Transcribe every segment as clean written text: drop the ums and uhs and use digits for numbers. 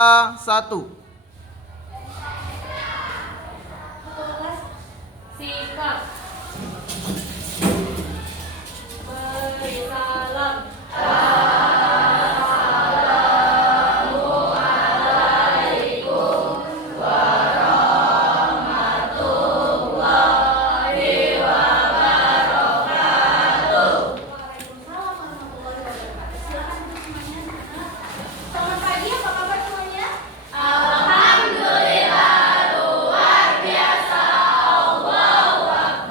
Satu. Sikap. Beri salam. Waalaikumsalam warahmatullahi wabarakatuh. Silakan duduk semuanya. Selamat pagi, apa kabar semuanya? Alhamdulillah, luar biasa. Allahu Akbar.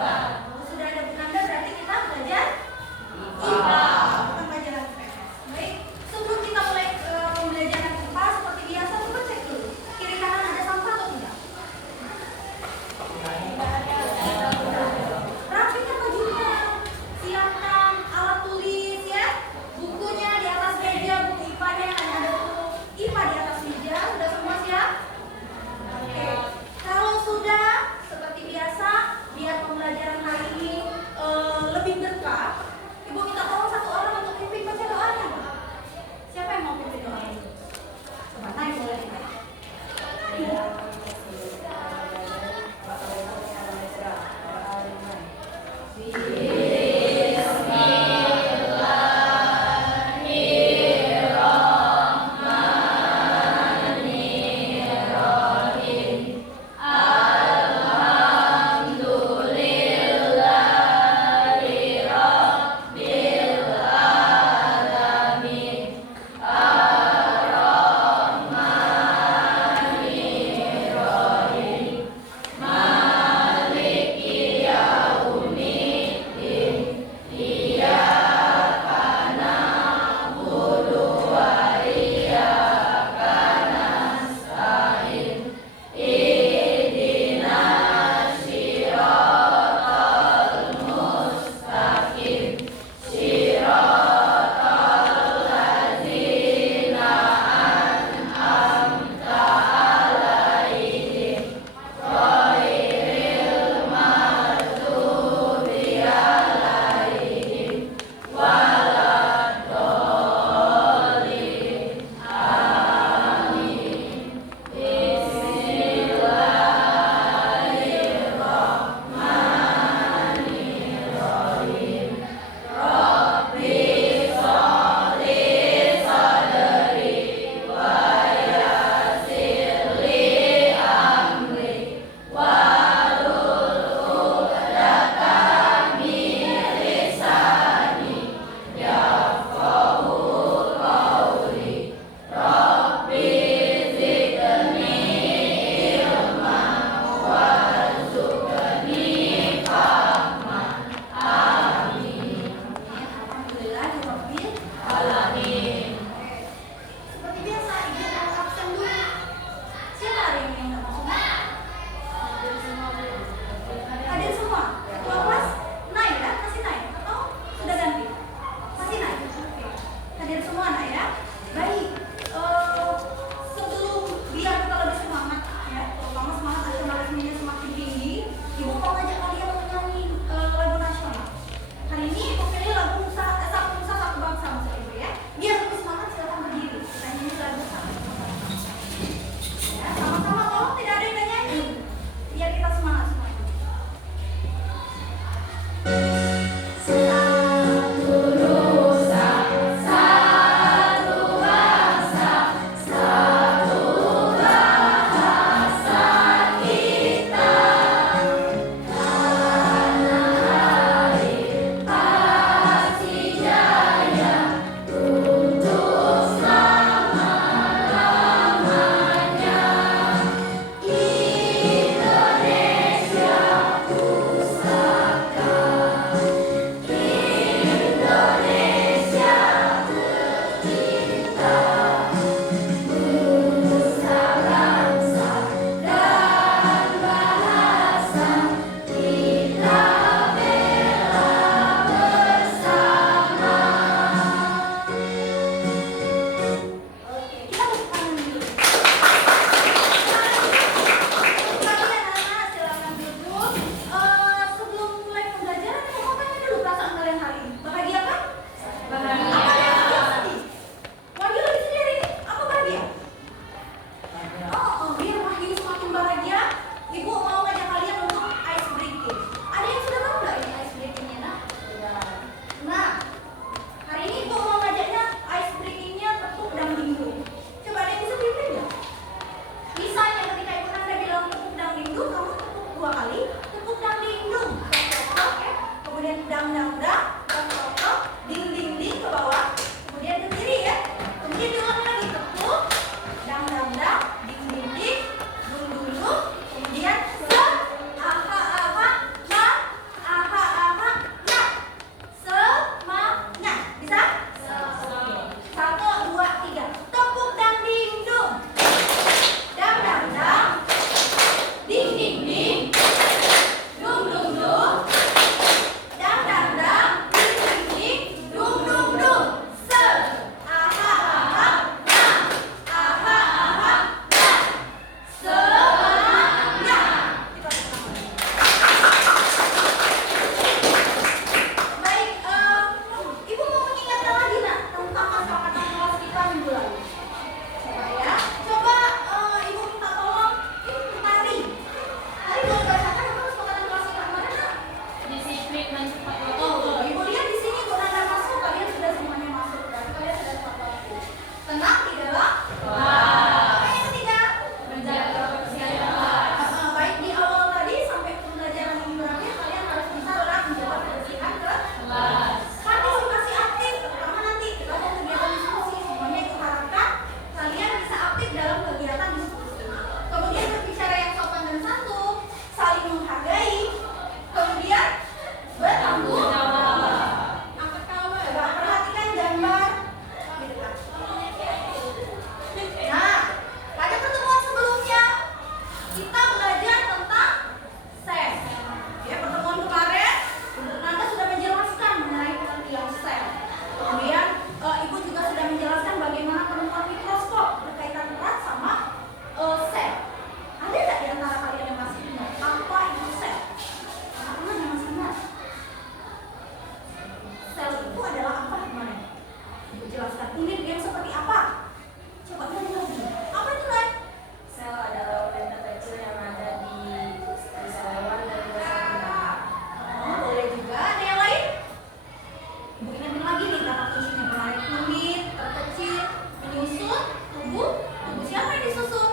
disusun?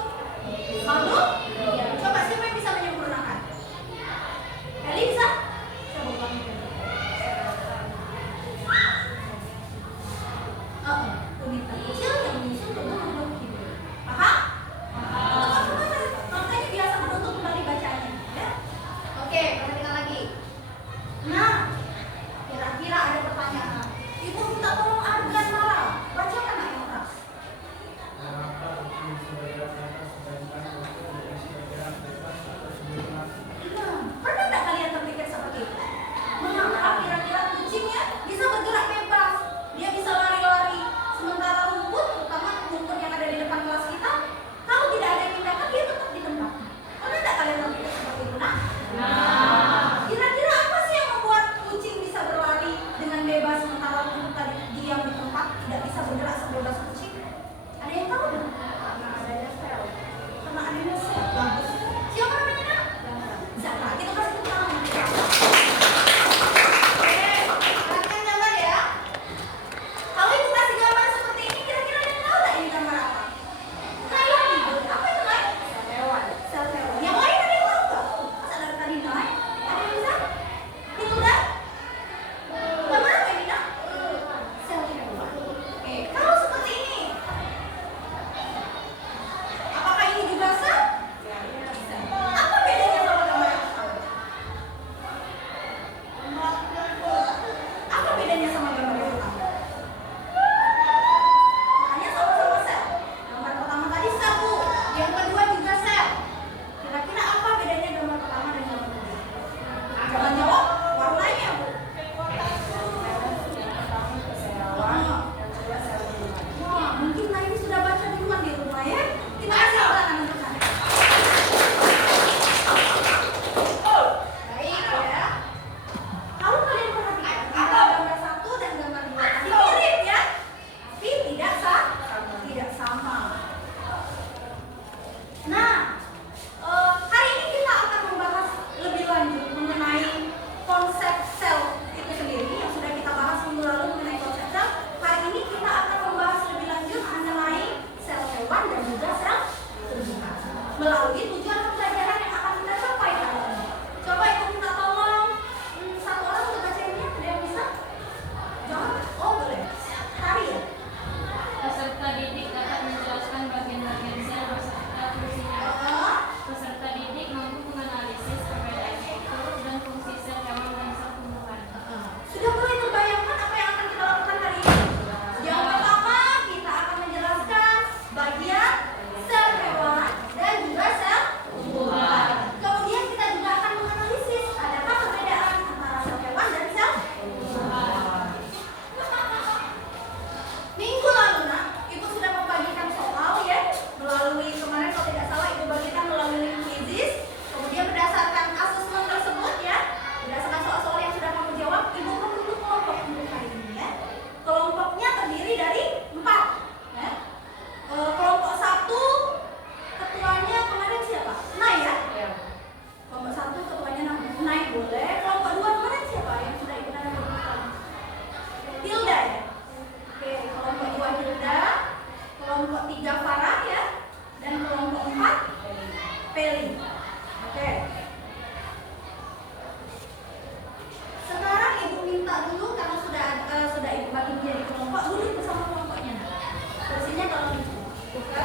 Makhluk? Coba siapa yang bisa menyempurnakan? Eli bisa? Coba ulangi. Unit terkecil yang menyusun bentuk makhluk hidup. Paham? Makanya biasakan untuk kembali bacanya, ya. Oke, perhatikan lagi. Nah, kira-kira ada pertanyaan. Ibu minta tolong Argan Mara. Bacakan nak yang keras. Pernah tidak kalian terpikir seperti itu? Mengapa kira-kira kucingnya bisa bergerak bebas? Dia bisa lari-lari. Sementara rumput, terutama rumput yang ada di depan kelas kita, kalau tidak ada yang pindahkan, dia tetap di tempat. Pernah tidak kalian terpikir seperti itu? Nah, kira-kira apa sih yang membuat kucing bisa berlari dengan bebas sementara rumput tadi diam di tempat, tidak bisa bergerak sebebas kucing? Ada yang tahu tidak? Karena adanya sel. Karena adanya sel. Bagus. Siapa namanya nak? Zahra. Kita kasih tepuk tangan. Oke, perhatikan gambar ya. Kalau ibu kasih gambar seperti ini, kira-kira ada yang tahu nggak ini gambar apa? Kayak hidup. Apa itu naik? Sel hewan. Sel hewan. Yang lain ada yang tahu nggak? Masa dari tadi naik? Ada yang bisa? Itu dah? Gambar apa ini nak? Sel hewan. Oke, kalau seperti ini, apakah ini juga sel? Apa bedanya sama gambar yang pertama? Apa bedanya sama gambar yang pertama? Hanya sama-sama sel. Gambar pertama tadi sel, Bu. Yang kedua juga sel. Kira-kira apa bedanya gambar pertama dan gambar kedua? Jangan jawab, warnanya, Bu. Wah, mungkin Naimi sudah baca duluan di rumah ya. Kita kasih tangan untuk Naimi. Baik ya. Kalau kalian perhatikan antara gambar 1 dan gambar 2 tadi mirip ya, tapi tidak sama. Nah, hari ini kita akan membahas lebih lanjut mengenai konsep sel itu sendiri yang sudah kita bahas minggu lalu mengenai konsep sel. Hari ini kita akan membahas lebih lanjut mengenai sel hewan dan juga sel tumbuhan melalui tujuan pembelajaran yang akan kita capai hari ini. Coba ibu minta tolong satu orang untuk baca ini, ada yang bisa? Jangan? Oh boleh. Hari ya? Peserta didik dapat menjelaskan bagian-bagian sel beserta fungsinya. Peserta didik mampu menganalisis perbedaan struktur dan fungsi sel hewan dan sel tumbuhan. Sudah mulai terbayangkan apa yang akan kita lakukan hari ini? Yang pertama, kita akan menjelaskan bagian sel hewan dan juga sel tumbuhan. Kemudian kita juga akan menganalisis adakah perbedaan antara sel hewan dan sel tumbuhan. Minggu lalu nak, ibu sudah membagikan soal ya, melalui kemarin kalau tidak salah ibu bagikan melalui link quizzes. Kemudian berdasarkan asesmen tersebut ya, berdasarkan soal-soal yang sudah kamu jawab, ibu membentuk kelompok untuk hari ini ya. Kelompoknya terdiri dari 4 ya. Kelompok 1 ketuanya kemarin siapa? Nay ya? Kelompok 1 ketuanya Nay boleh. Kelompok 2 kemarin siapa yang sudah ikut dalam kelompok? Hilda ya? Oke, kelompok 2 Hilda, kelompok 3 Farah ya, dan kelompok 4 Peli. Oke. Sekarang ibu minta dulu karena sudah ibu bagi menjadi kelompok, duduk bersama kelompoknya. Kursinya kalau ibu buka.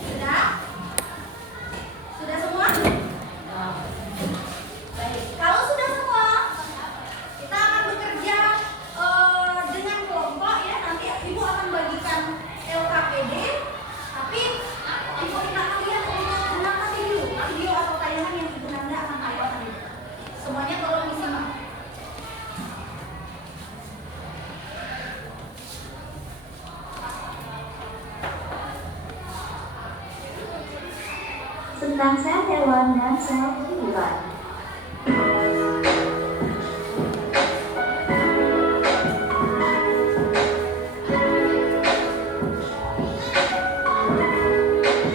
Sudah? Sudah semua? Baik. Kalau sudah semua, kita akan bekerja dengan kelompok ya. Nanti ibu akan bagikan LKPD, tapi ibu minta kalian untuk gunakan video atau tayangan yang ibu Nanda akan tayangkan itu. Semuanya tolong disimak. Tentang sel hewan dan sel tumbuhan.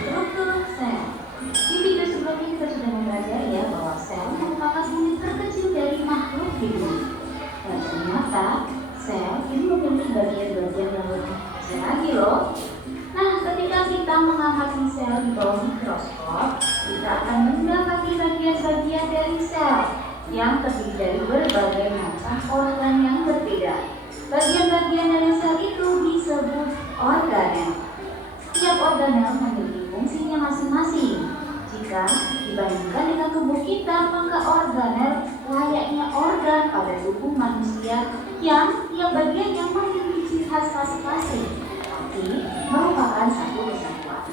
Struktur sel. Di video sebelumnya kita sudah mempelajari ya bahwa sel merupakan unit terkecil dari makhluk hidup. lagi loh. Nah, ketika kita mengamati sel di bawah mikroskop, kita akan mendapati bagian-bagian dari sel yang terdiri dari berbagai macam organ yang berbeda. Bagian-bagian dari sel itu disebut organel. Setiap organel memiliki fungsinya masing-masing. Jika dibandingkan dengan tubuh kita, maka organel layaknya organ pada tubuh manusia yang tiap bagiannya memiliki ciri khas masing-masing, tapi merupakan satu kesatuan.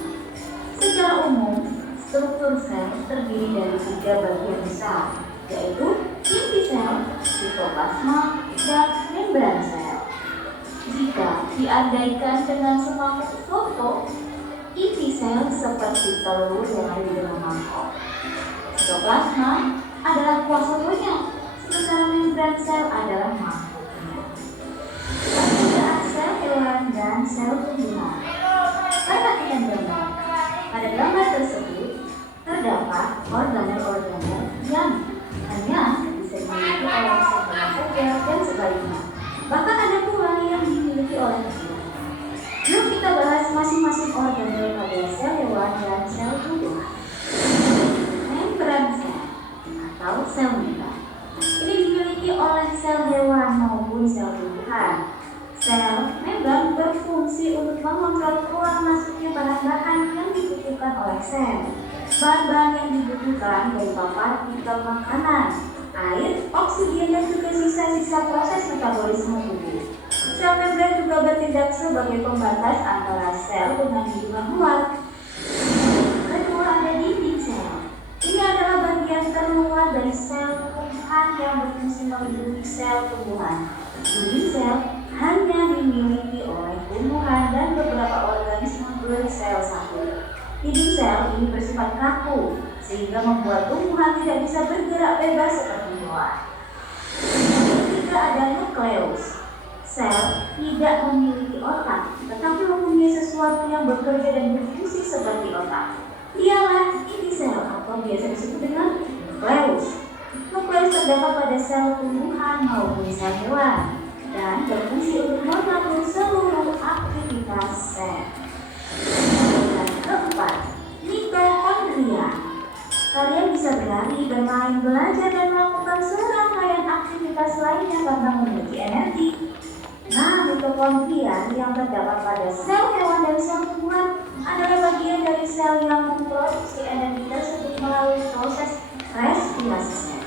Secara umum, struktur sel terdiri dari 3 bagian besar, yaitu inti sel, sitoplasma, dan membran sel. Jika diandaikan dengan semangat foto, inti sel seperti telur yang ada di dalam mangkok. Sitoplasma adalah kuah fotonya, sementara membran sel adalah mangkoknya. Perbedaan sel hewan dan sel tumbuhan. Perhatikan gambar. Pada gambar tersebut terdapat organel-organel yang hanya bisa dimiliki oleh sel hewan saja dan sebaliknya. Bahkan ada pula yang dimiliki oleh tumbuhan. Yuk kita bahas masing-masing organel pada sel hewan dan sel tumbuhan. Membran sel atau sel membran. Ini dimiliki oleh sel hewan maupun sel tumbuhan. Sel membran berfungsi untuk mengontrol keluar masuknya bahan-bahan yang dibutuhkan oleh sel. Bahan-bahan yang dibutuhkan berupa partikel makanan, air, oksigen, dan juga sisa-sisa proses metabolisme tubuh. Sel membran juga bertindak sebagai pembatas antara sel dengan lingkungan luar. Kedua, ada dinding sel. Ini adalah bagian terluar dari sel tumbuhan yang berfungsi melindungi sel tumbuhan. Dinding sel hanya dimiliki oleh tumbuhan dan beberapa organisme bersel satu. Dinding sel ini bersifat kaku, sehingga membuat tumbuhan tidak bisa bergerak bebas seperti hewan. Ketiga, ada nukleus. Sel tidak memiliki otak, tetapi mempunyai sesuatu yang bekerja dan berfungsi seperti otak. Ialah inti sel atau biasa disebut dengan nukleus. Nukleus terdapat pada sel tumbuhan maupun sel hewan dan berfungsi untuk mengatur seluruh aktivitas sel. Dan keempat, mitokondria. Kalian bisa berlari, bermain, belajar, dan melakukan serangkaian aktivitas lainnya karena memiliki energi. Nah, mitokondria yang terdapat pada sel hewan dan sel tumbuhan adalah bagian dari sel yang memproduksi energi tersebut melalui proses respirasi sel.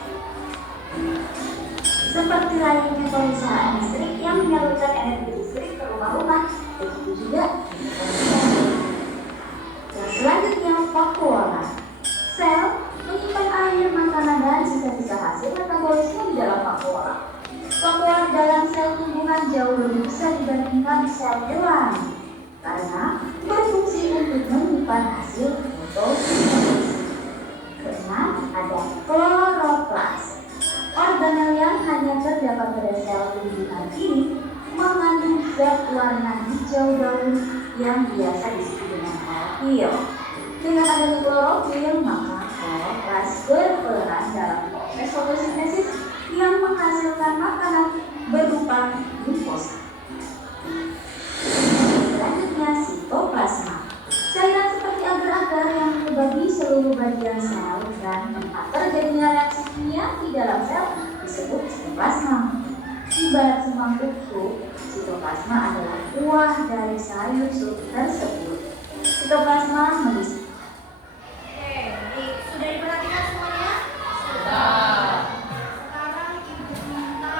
Seperti layaknya perusahaan listrik yang menyalurkan energi listrik ke rumah-rumah, begitu juga mitokondria. Yang selanjutnya, vakuola. Sel menyimpan air, makanan, dan sisa-sisa hasil metabolisme di dalam vakuola. Vakuola dalam sel tumbuhan jauh lebih besar dibandingkan sel hewan karena berfungsi untuk menyimpan hasil fotosintesis. Keenam, ada kloroplas. Organel yang hanya terdapat pada sel tumbuhan ini mengandung zat warna hijau daun yang biasa disebut dengan klorofil. Dengan adanya klorofil, maka kloroplas berperan dalam proses fotosintesis yang menghasilkan makanan berupa glukosa. Selanjutnya, sitoplasma. Cairan seperti agar-agar yang membagi seluruh bagian sel dan tempat terjadinya reaksi kimia di dalam sel disebut sitoplasma. Ibarat semangkuk sup, sitoplasma adalah buah dari sayur sup tersebut. Sitoplasma mengisi. Sudah diperhatikan semuanya? Sudah. Sekarang ibu minta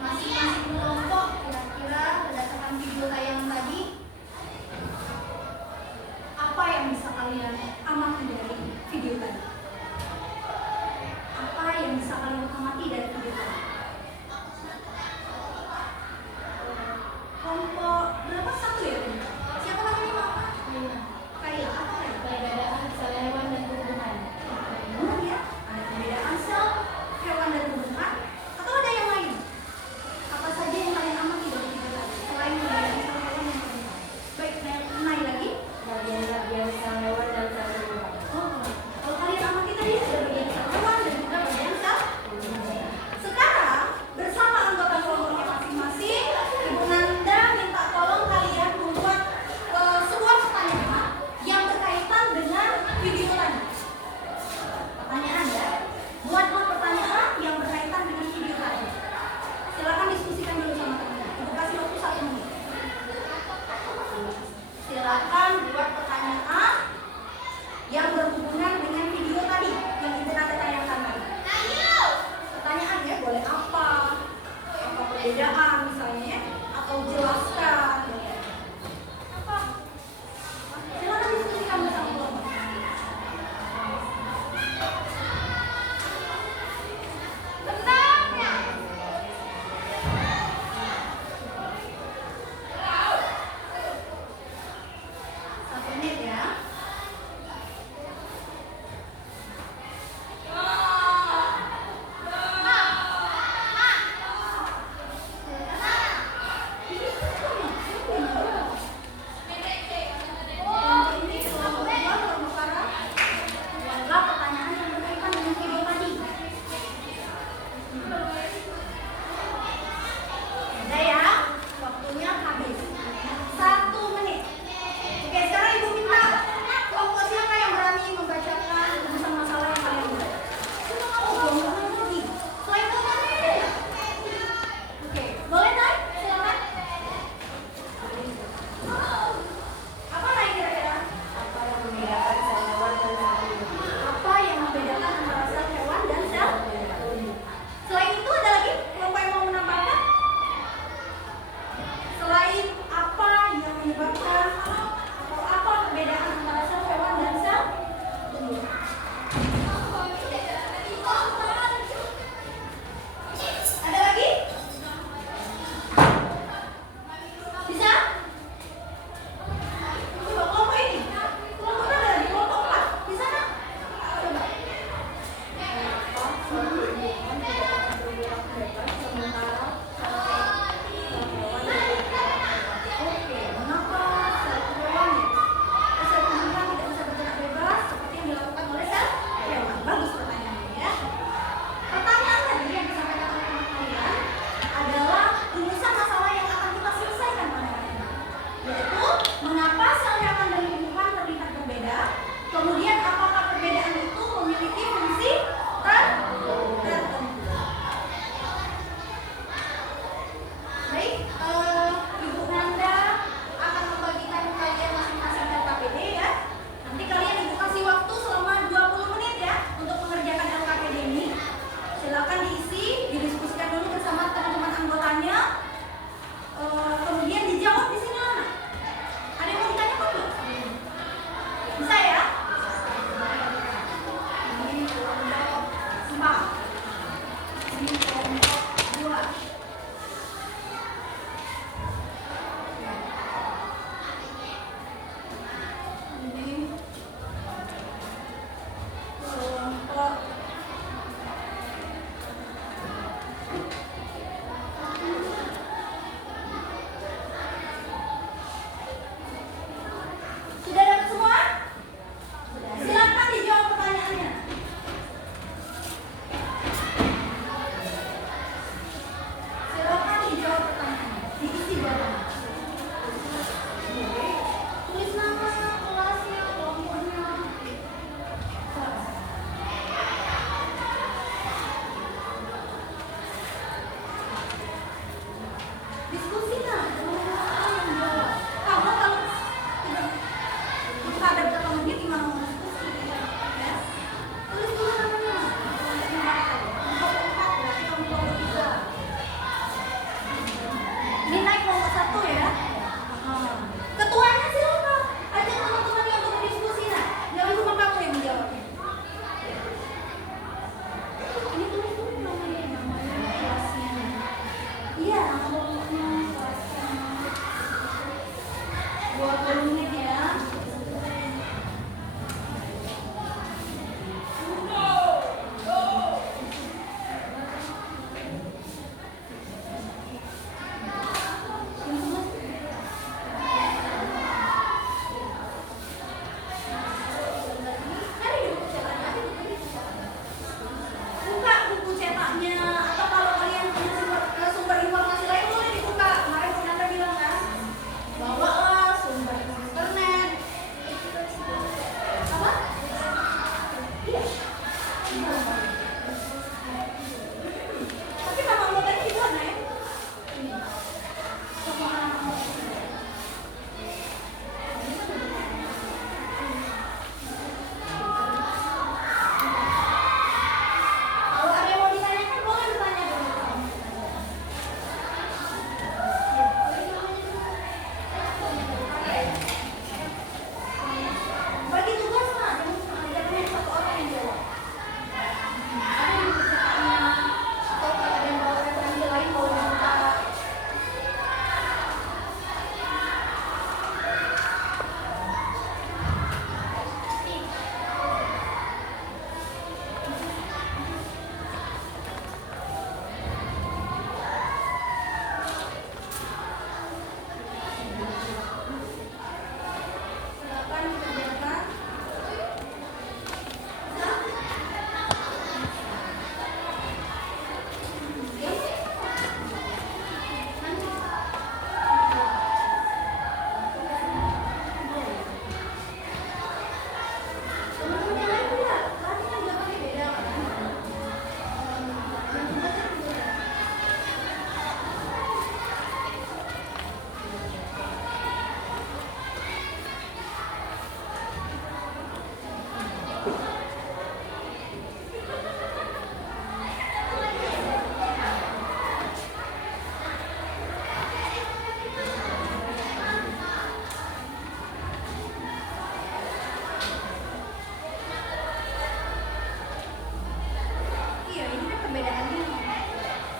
masing-masing kelompok kira-kira berdasarkan video tayangan tadi, apa yang bisa kalian amati dari video tadi? Apa yang bisa kalian amati dari video tadi? Kelompok berapa? Satu ya? Siapa namanya Mama? Kaila. Apa Kaila? Perbedaan sel hewan dan tumbuhan. Benar ya? Ada perbedaan sel hewan dan tumbuhan atau ada yang lain? Apa saja yang kalian amati dari video tadi selain perbedaan sel hewan dan tumbuhan? Baik, naik lagi. Bagian-bagian sel hewan dan sel tumbuhan. Oh, kalau kalian amati tadi ada bagian sel hewan dan juga bagian sel tumbuhan. Sekarang bersama anggota kelompoknya masing-masing, ibu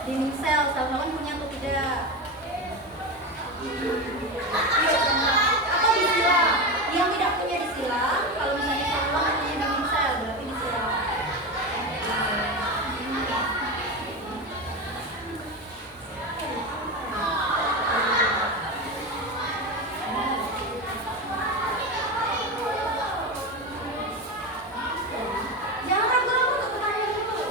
Dinding sel kan punya atau tidak? Atau di sila? Yang tidak punya di sila, kalau misalnya selula punya dinding sel, berarti di sila. Jangan ragu-ragu untuk bertanya dulu.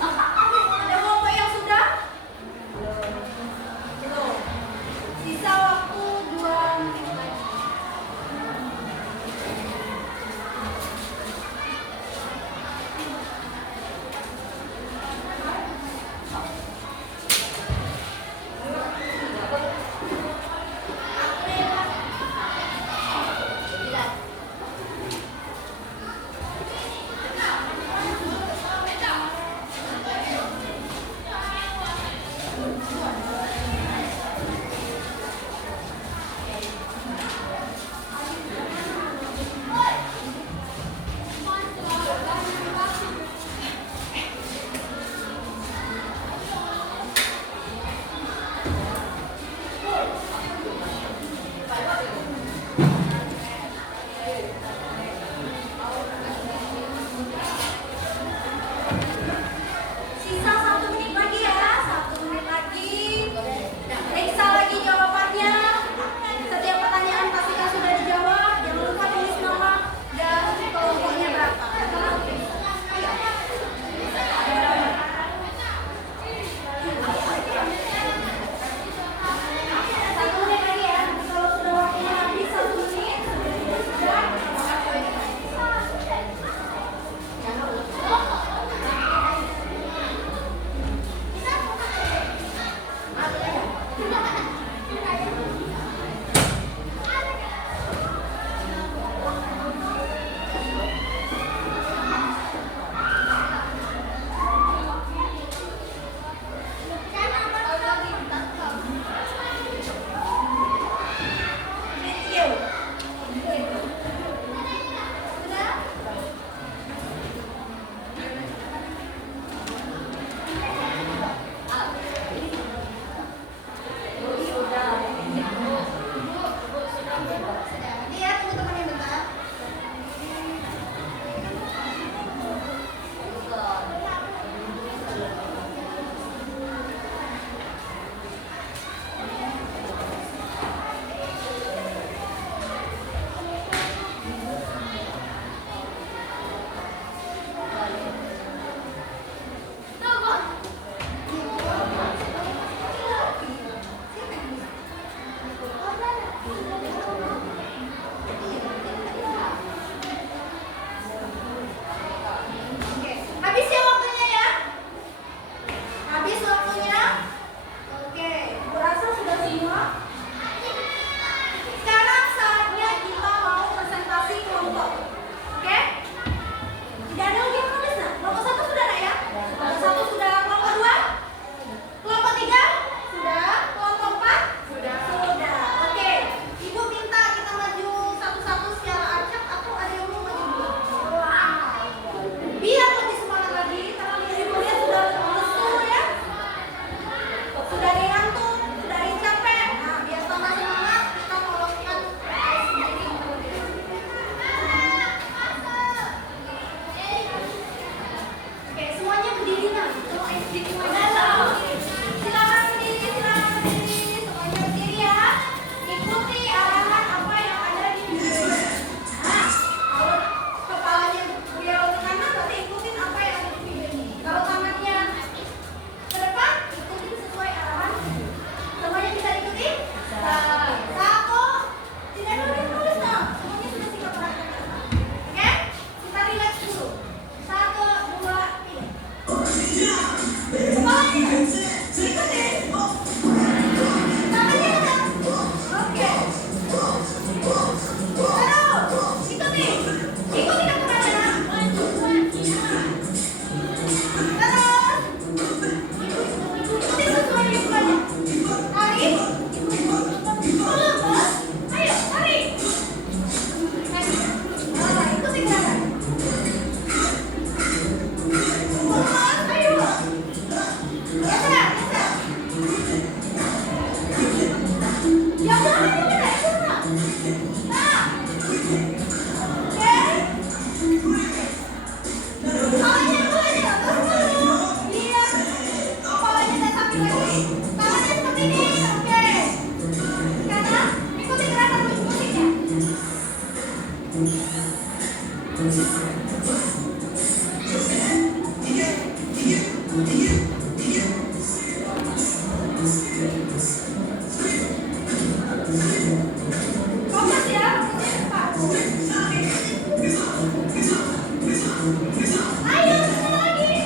Ada kelompok yang sudah? Belum. Sisa waktu 2 menit lagi. Sisa 1 menit lagi ya, 1 menit lagi. Periksa lagi jawabannya. Setiap pertanyaan pastikan sudah dijawab. Jangan lupa tulis nama dan kelompoknya berapa. Satu menit lagi ya. Kalau sudah waktunya habis 1 menit, sudah. Thank you. Sudah? Iya, tunggu temannya bentar. Oke, habis ya waktunya ya? Habis waktunya? Oke, Bu rasa sudah semua? Sekarang saatnya kita mau presentasi kelompok. Oke? Tidak ada lagi yang nulis nah? Kelompok 1 sudah nak ya? Kelompok 1 sudah, kelompok 2? Kelompok 3? Sudah? Kelompok 4? Sudah. Sudah. Oke. Ibu minta kita maju satu-satu secara acak atau ada yang mau maju dulu? Biar lebih semangat lagi, karena ibu lihat sudah lesu ya. Sudah ada yang ngantuk, sudah ada yang capek. Nah, biar tambah semangat, kita meloloskan Oke, semuanya berdiri nah. Semua SD semuanya. Silakan berdiri, silakan berdiri. Semuanya berdiri ya. Ikuti arahan apa yang ada di video. Nah, kalau kepalanya beliau ke kanan, berarti ikutin apa yang ada di video ini. Kalau tangannya ke depan, ikutin sesuai arahan. Semuanya bisa ikuti? Satu. Tidak ada yang nulis dong. Semuanya sudah sikap perhatian. Oke? Kita relax dulu. 1, 2, 3. Kepalanya ikuti. Tangannya ke depan. Oke. Terus ikuti. Ikuti ke kanan. Terus ikuti sesuai lingkungannya. Tarik. Lepas. Ayo, tarik. Nah, ikuti gerakan. Lepas, ayo. Geser, geser. Jangan itu beda, itu nah. Nah. Oke. Kepalanya terus dulu. Lihat. Kepalanya tetap lagi. Tangannya seperti ini. Oke. Kanan, ikuti gerakan musiknya. Fokus ya, Pak. Ayo, sekali lagi.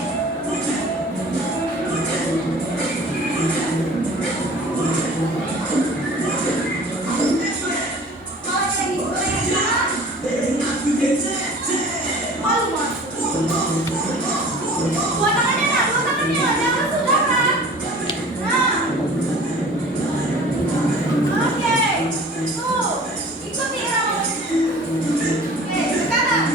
Dua tangannya nak, dua tangannya, jangan sudah kan? Nah, oke, tuh, ikuti irama. Oke, sekarang.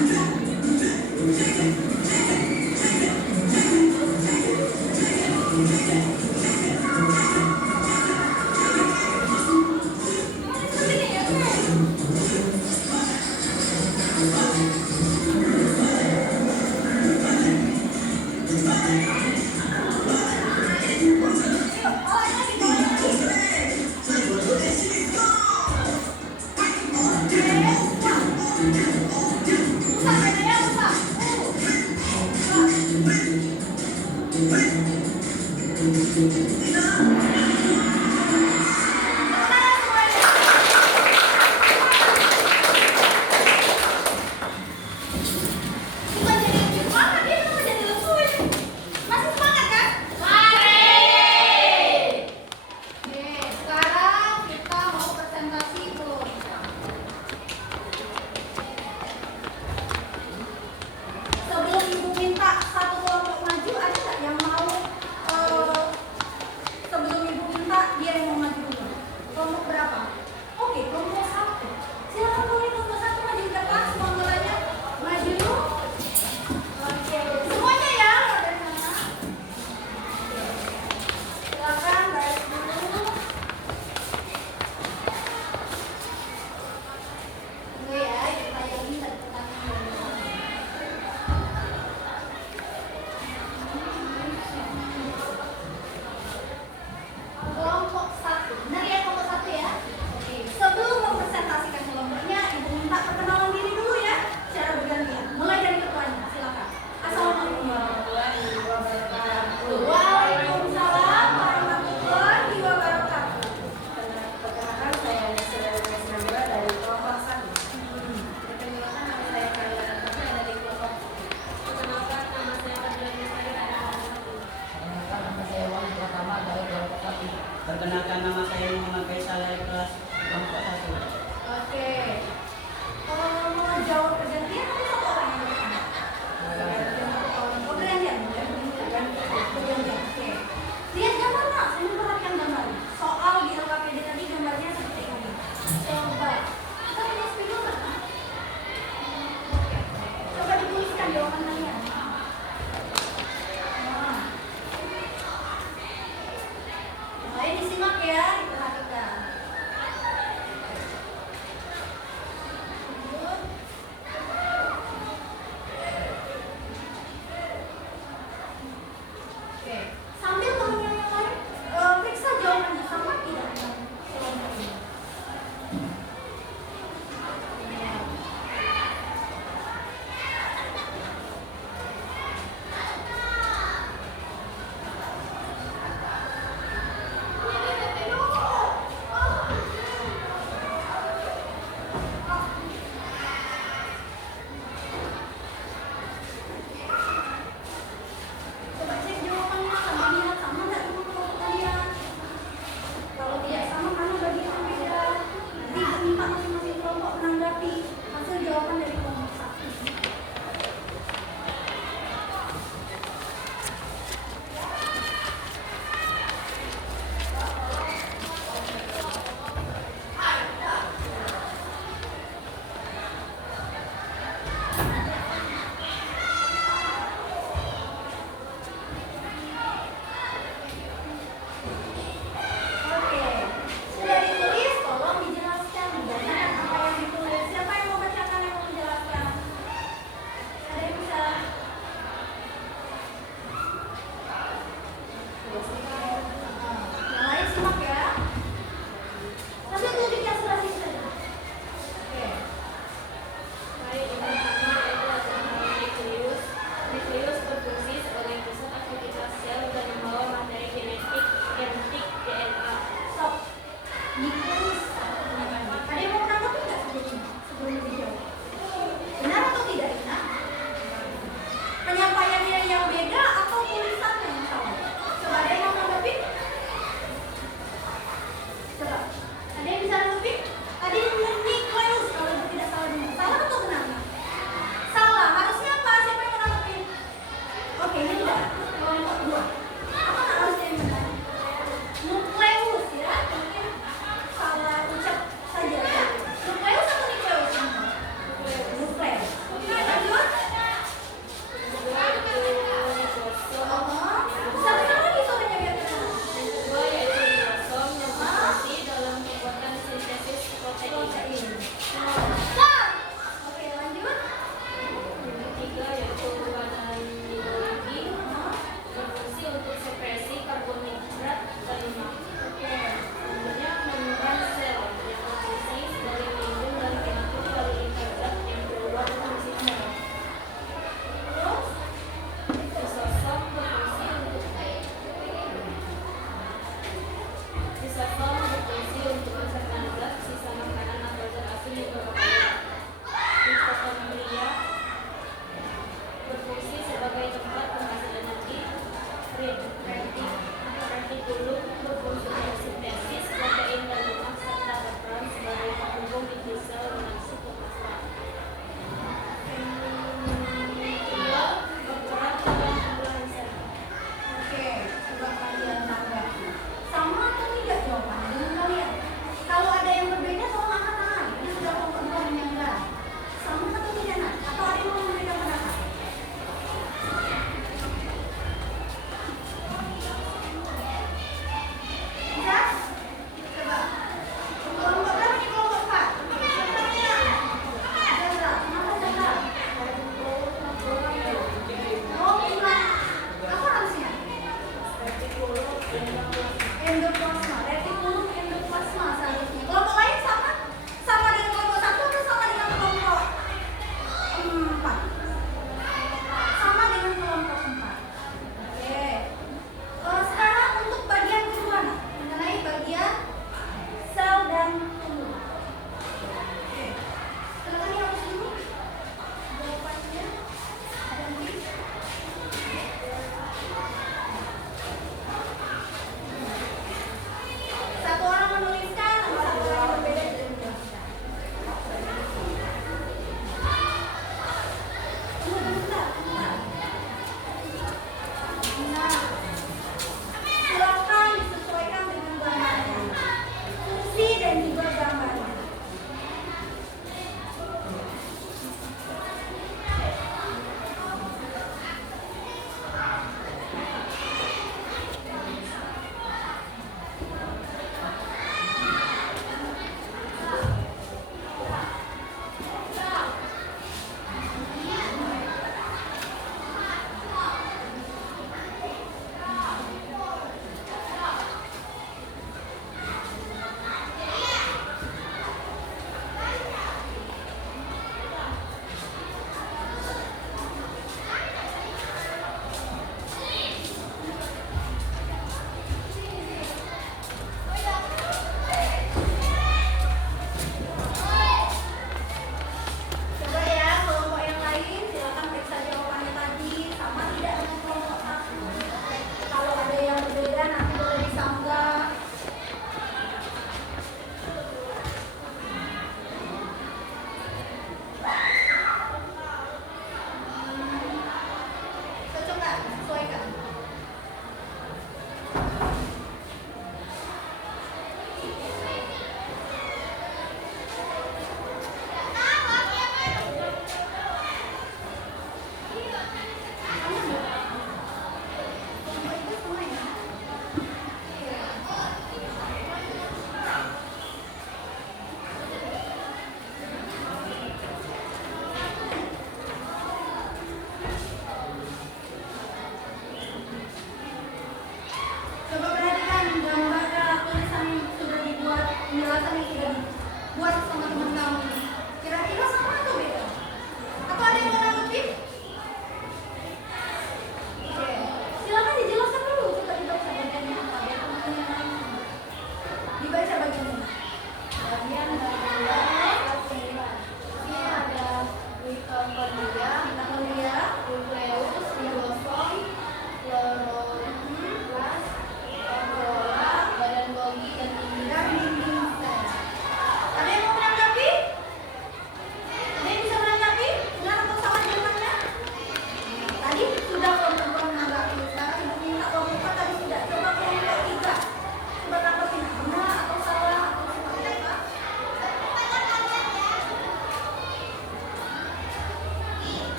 Sini ya, sebelum ibu minta satu kelompok maju, ada nggak yang mau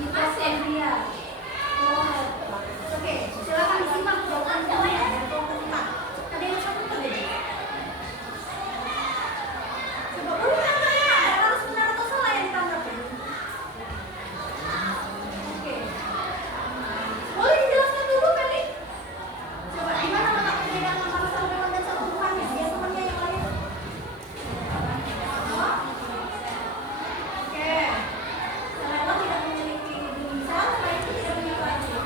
mitokondria. Oh, oke, silakan disimak jawaban semua ya. Ada kelompok 4. Ada yang satu tadi. Coba urutan saya, ada harus benar atau salah yang ditanggapi. Oke. Boleh dijelaskan dulu kan nih? Coba gimana letak perbedaan antara sel hewan dan sel tumbuhannya? Ya temannya yang lain. Oh. Oke. Sel hewan tidak memiliki dinding sel, selain itu tidak memiliki lagi.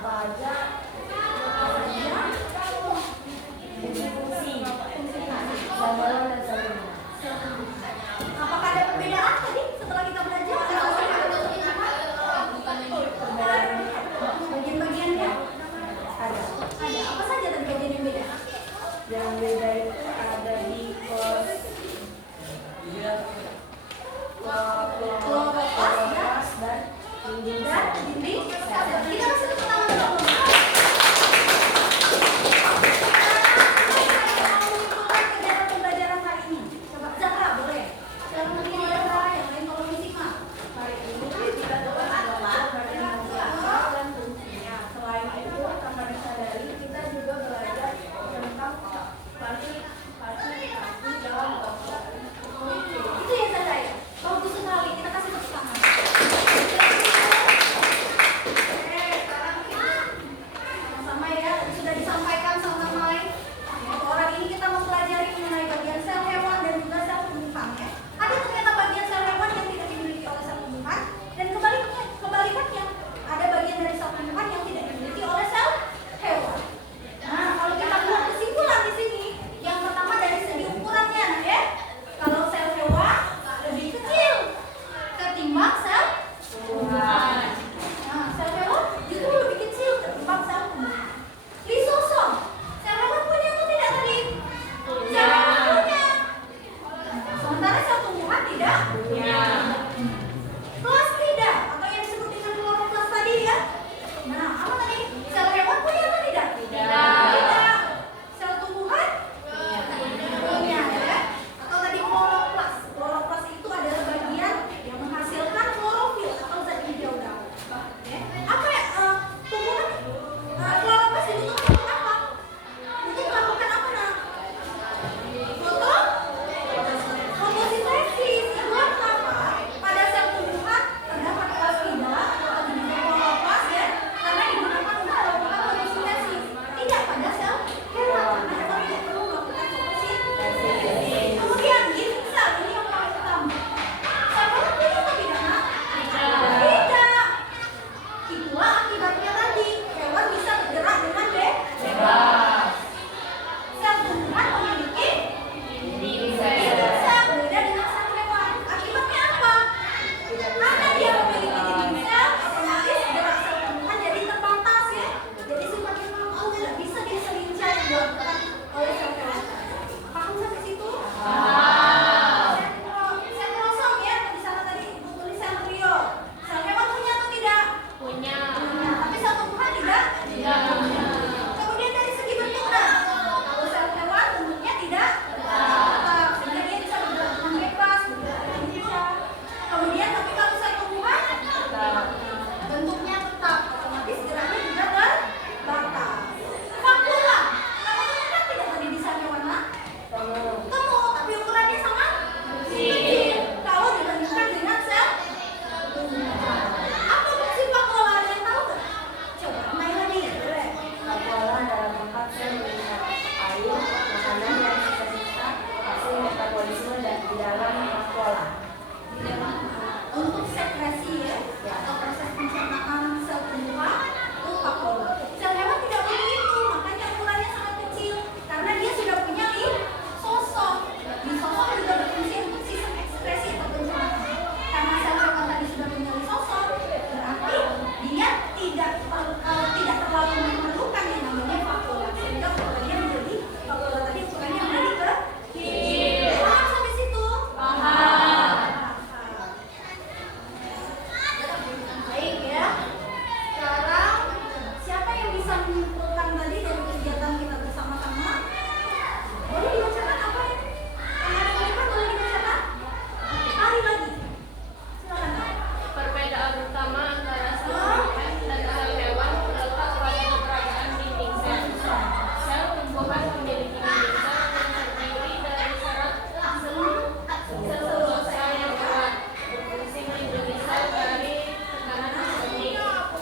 Apa aja? Fungsi dalam dan sebagainya. Apakah ada perbedaan tadi setelah kita belajar? Bagian-bagiannya ada. Apa saja tadi bagian yang beda? Yang beda itu ada di kelas dan dinding. Kita masih tepuk tangan dulu. Kegiatan pembelajaran hari ini. Coba Zahra boleh. Jangan nanti ada Zahra yang lain kalau fisik mah. Hari ini kita bagaimana dan fungsinya. Selain itu, tanpa disadari kita juga belajar tentang klasifikasi dalam kelompok. Itu ya Zahra ya. Bagus sekali. Kita kasih tepuk tangan. Sama ya, sudah disampaikan sama Mai. Orang ini kita mempelajari mengenai bagian sel hewan dan juga sel tumbuhan ya. Ada ternyata bagian sel hewan yang tidak dimiliki oleh sel tumbuhan dan kebalikannya ada bagian dari sel tumbuhan yang tidak dimiliki oleh sel hewan. Nah, kalau kita buat kesimpulan di sini, yang pertama dari segi ukurannya, nah ya, kalau sel hewan lebih kecil ketimbang sel tumbuhan. Nah, sel hewan justru lebih kecil ketimbang sel tumbuhan. Lisosom, sel hewan punya atau tidak tadi? Sel hewan punya. Sementara sel tumbuhan tidak punya. Kelas tidak, atau yang disebut dengan kloroplas tadi ya. Nah, apa tadi? Sel hewan punya atau tidak? Tidak. Sel tumbuhan punya ya. Atau tadi kloroplas. Kloroplas itu adalah bagian yang menghasilkan klorofil atau zat hijau daun. Ya. Apa ya? Tumbuhan kloroplas dibutuhkan untuk apa? Untuk melakukan apa nak? Fotosintesis. Itu apa? Pada sel tumbuhan terdapat plasmida atau juga kloroplas ya, karena digunakan untuk melakukan fotosintesis. Tidak pada sel hewan, karena hewan tidak perlu melakukan fotosintesis. Kemudian giving cell, ini yang paling utama. Sel hewan punya atau tidak nak? Tidak. Itulah akibatnya tadi hewan bisa bergerak dengan bebas. Sel tumbuhan memiliki giving cell, berbeda dengan sel hewan. Akibatnya apa? Karena dia memiliki giving cell, otomatis gerak sel tumbuhan jadi terbatas ya. Jadi sifatnya mampu tidak bisa diselincah yang dilakukan oleh sel hewan. Paham sampai situ? Sentrosom ya, di sana tadi ibu tulis sentrio. Sel hewan punya atau tidak? Punya. Tapi sel tumbuhan tidak? Kemudian dari segi bentuk nah, kalau sel hewan bentuknya tidak tetap, sehingga dia bisa bergerak dengan bebas, bergerak dengan lincah. Kemudian tapi kalau sel tumbuhan bentuknya tetap, otomatis geraknya juga terbatas. Vakula, kamu temukan tidak tadi di sel hewan nak? Temu, tapi ukurannya sangat kecil kalau dibandingkan dengan sel tumbuhan. Apa fungsi vakula? Ada yang tahu nggak? Coba main lagi ya, boleh. Vakula dalam tempat sel melihat air, makanan dan sisa-sisa hasil metabolisme dan di dalam vakula. Untuk sekresi ya, atau proses pencernaan sel tumbuhan itu vakula. Sel hewan tidak begitu, makanya ukurannya sangat kecil karena dia sudah punya lisosom. Lisosom juga berfungsi untuk sistem ekskresi atau pencernaan. Karena sel hewan tadi sudah punya lisosom, berarti dia tidak terlalu memerlukan yang namanya vakula. Sehingga ukurannya menjadi vakula tadi ukurannya menjadi kecil. Paham sampai situ? Paham. Baik ya. Sekarang siapa yang bisa menyimpulkan tadi dari kegiatan kita bersama-sama? Boleh dibacakan apa ya? Yang ada di depan boleh dibacakan? Hari lagi. Silakan. Perbedaan utama antara sel tumbuhan dan sel hewan terletak pada keberadaan dinding sel. Sel tumbuhan memiliki dinding sel yang terdiri dari seluruh sel yang kuat, berfungsi melindungi sel dari tekanan atomic.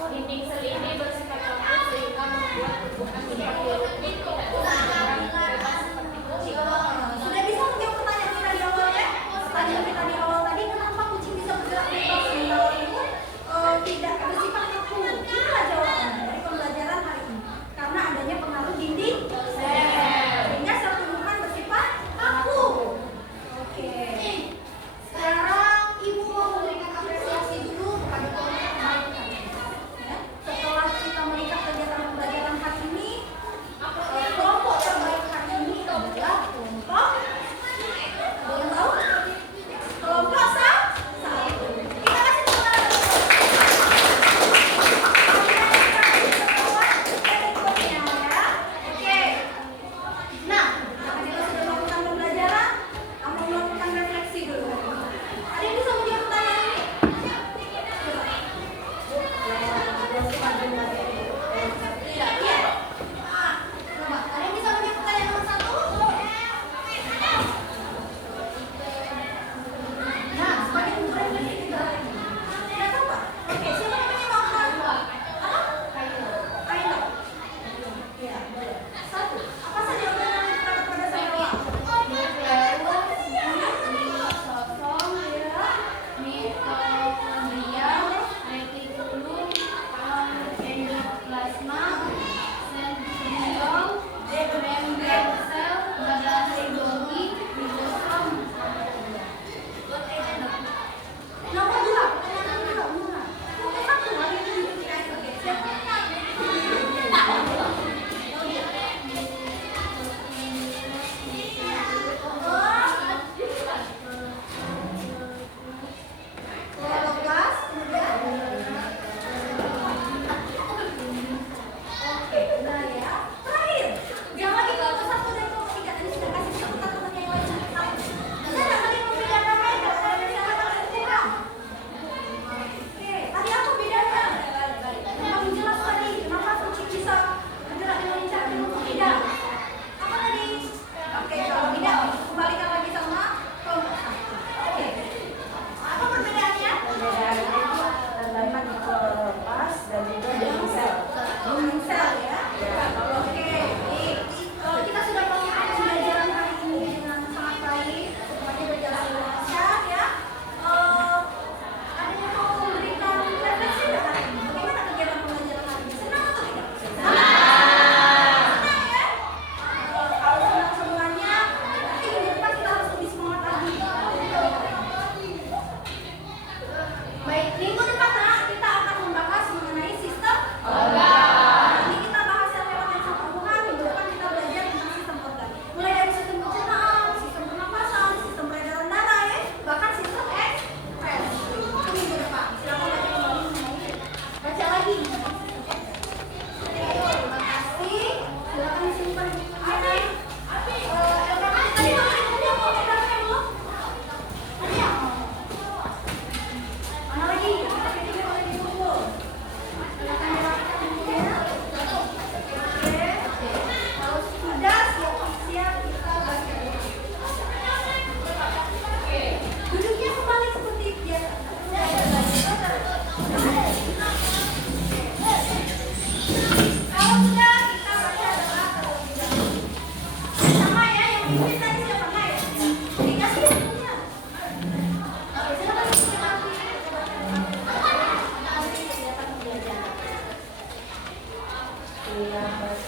Dinding sel ini bersifat kaku sehingga membuat tumbuhan seperti rukit tidak bisa bergerak bebas seperti kucing. Sudah bisa menjawab pertanyaan kita di awal ya? Pertanyaan kita di awal tadi, kenapa kucing bisa bergerak bebas sementara itu tidak bersifat kaku? Inilah jawabannya dari pembelajaran Oke, baik. Kalau kita sudah melakukan pembelajaran hari ini dengan sangat baik, semuanya berjalan lancar ya. Ada yang mau memberikan refleksi nggak hari ini? Bagaimana kegiatan pembelajaran hari ini? Senang atau tidak? Senang ya? Kalau senang semuanya, nanti minggu depan kita harus lebih semangat lagi. Baik, minggu depan kita akan membahas mengenai sistem organ. Ini kita bahas yang lewat yang sambungan. Minggu depan kita belajar tentang sistem organ. Mulai dari sistem pencernaan, sistem pernapasan, sistem peredaran darah ya, bahkan sistem ekspresi. Itu minggu depan. Silakan baca kembali mengenai. Baca lagi. Terima kasih. Silakan disimpan bukunya. LKP tadi mau dibuka kok, LKP belum? Ada ya? Mana lagi? LKP boleh dikumpul. Silakan dirapikan bukunya. Oke. Kalau sudah siap kita baca. Duduknya kembali seperti biasa. Kalau sudah kita baca doa terlebih dahulu. Sama ya, yang pimpin tadi siapa ya? Dikasih bukunya. Oke, silakan dinikmati. Kegiatan pembelajaran. Iya, Mas.